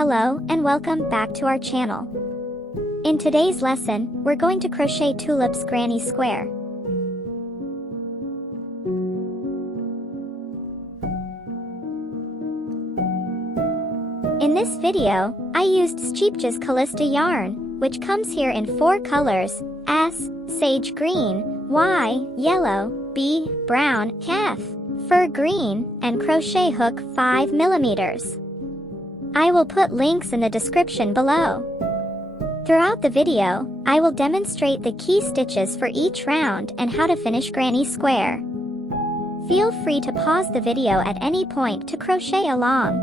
Hello and welcome back to our channel. In today's lesson, we're going to crochet Tulips Granny Square. In this video, I used Scheepjes Catona yarn, which comes here in 4 colors: S, sage green, Y, yellow, B, brown, F, fur green, and crochet hook 5 millimeters. I will put links in the description below. Throughout the video, I will demonstrate the key stitches for each round and how to finish Granny Square. Feel free to pause the video at any point to crochet along.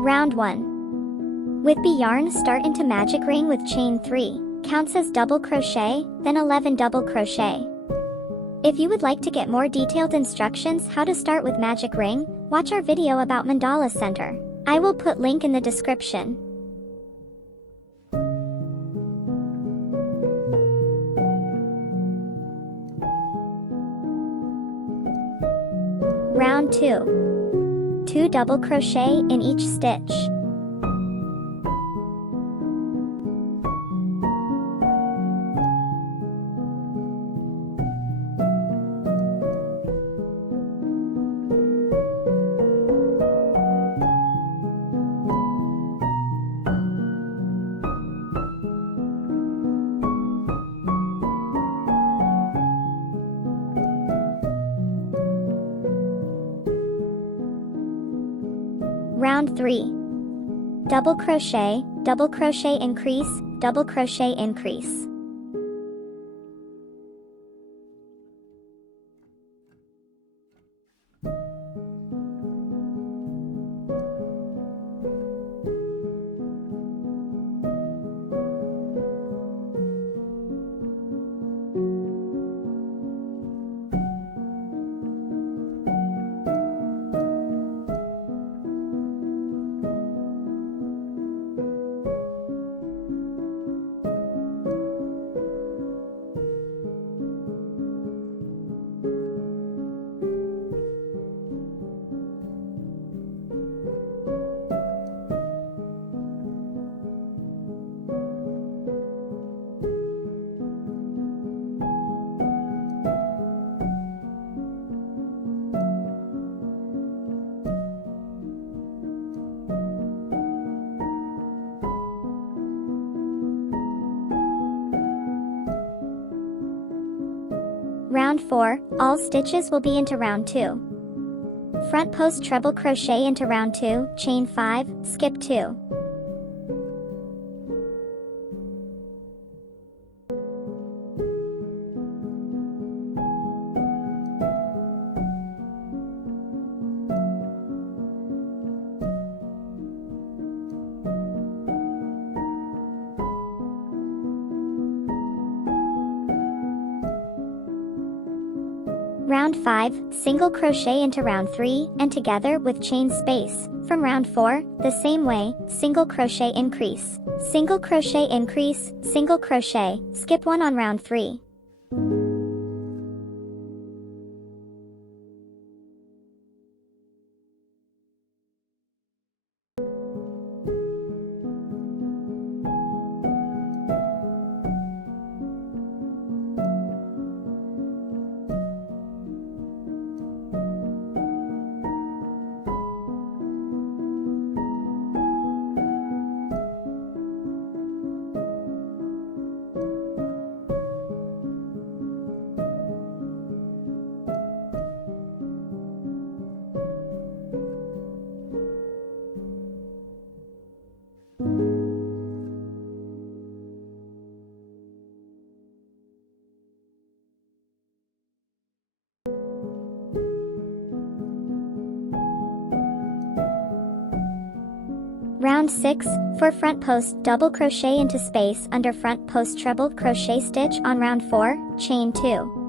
Round 1. With B yarn, start into magic ring with chain 3, counts as double crochet, then 11 double crochet. If you would like to get more detailed instructions how to start with magic ring, watch our video about mandala center. I will put link in the description. Round 2. 2 double crochet in each stitch. Round 3. Double crochet increase, double crochet increase. Round 4, all stitches will be into round 2. Front post treble crochet into round 2, chain 5, skip 2. Round 5, single crochet into round 3, and together with chain space. From round 4, the same way, single crochet increase, single crochet increase, single crochet, skip 1 on round 3. Round 6, for front post, double crochet into space under front post treble crochet stitch on round 4, chain 2.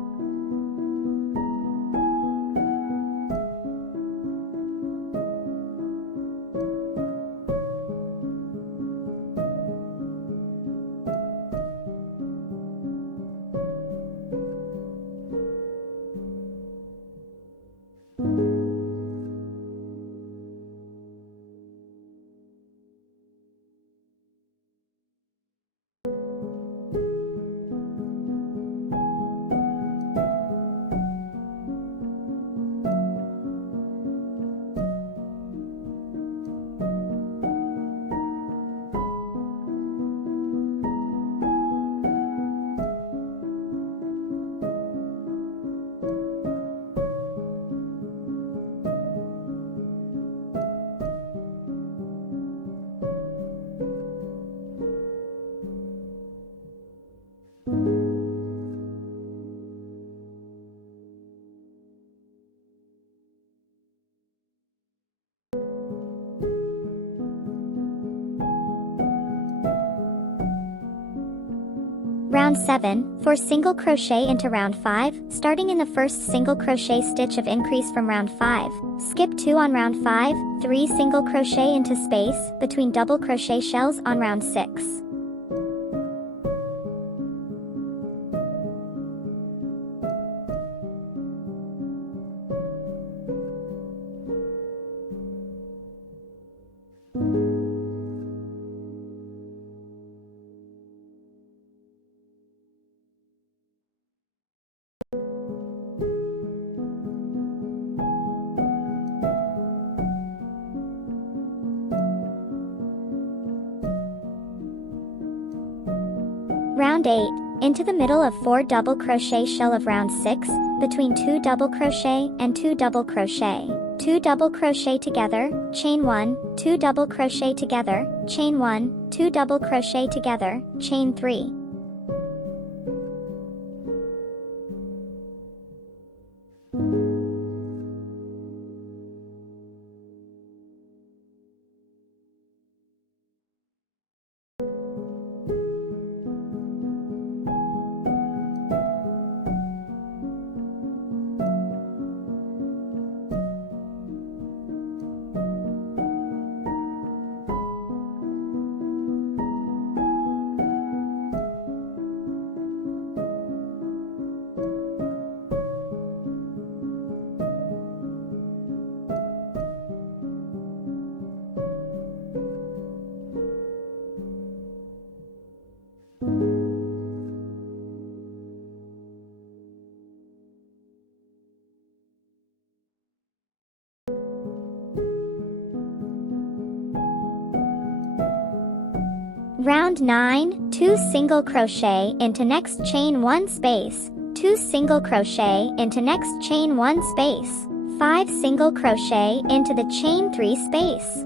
Round 7, 4 single crochet into round 5, starting in the first single crochet stitch of increase from round 5. Skip 2 on round 5, 3 single crochet into space between double crochet shells on round 6. Round 8, into the middle of 4 double crochet shell of round 6, between 2 double crochet and 2 double crochet. 2 double crochet together, chain 1, 2 double crochet together, chain 1, 2 double crochet together, chain 3. Round 9, 2 single crochet into next chain 1 space, 2 single crochet into next chain 1 space, 5 single crochet into the chain 3 space.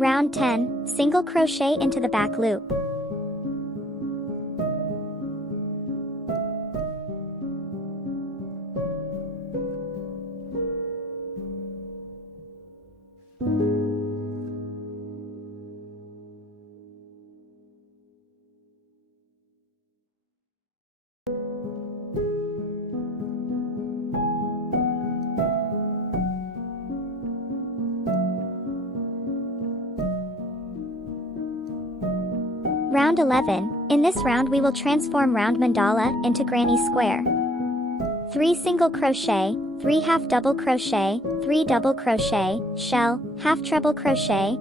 Round 10, single crochet into the back loop. Round 11, in this round we will transform round mandala into granny square. 3 single crochet, 3 half double crochet, 3 double crochet, shell, half treble crochet,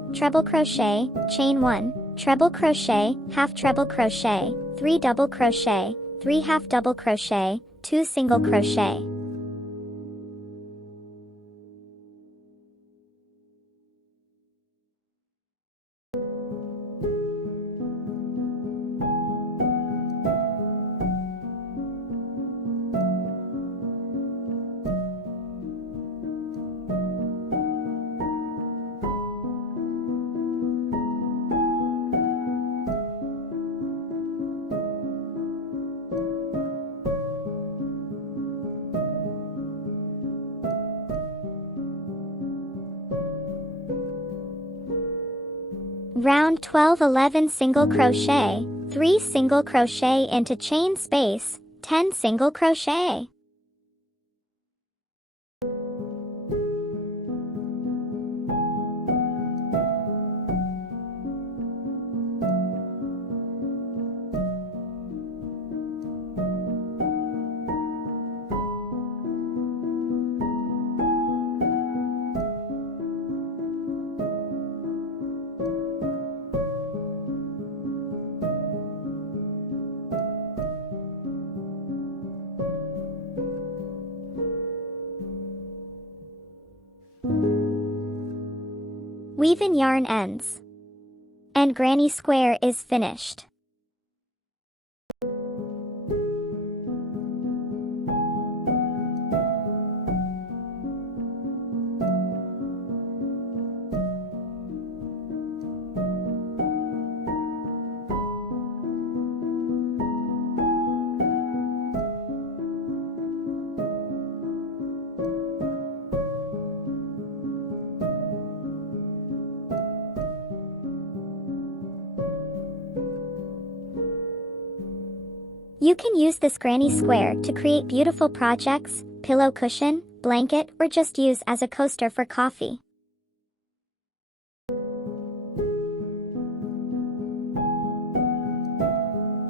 chain 1, treble crochet, half treble crochet, 3 double crochet, 3 half double crochet, 2 single crochet. Round 12, 11 single crochet, 3 single crochet into chain space, 10 single crochet. Weave in yarn ends. And granny square is finished. You can use this granny square to create beautiful projects, pillow cushion, blanket, or just use as a coaster for coffee.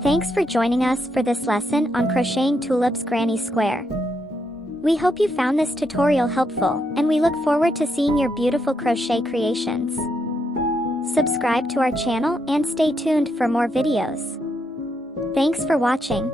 Thanks for joining us for this lesson on crocheting tulips granny square. We hope you found this tutorial helpful, and we look forward to seeing your beautiful crochet creations. Subscribe to our channel and stay tuned for more videos. Thanks for watching.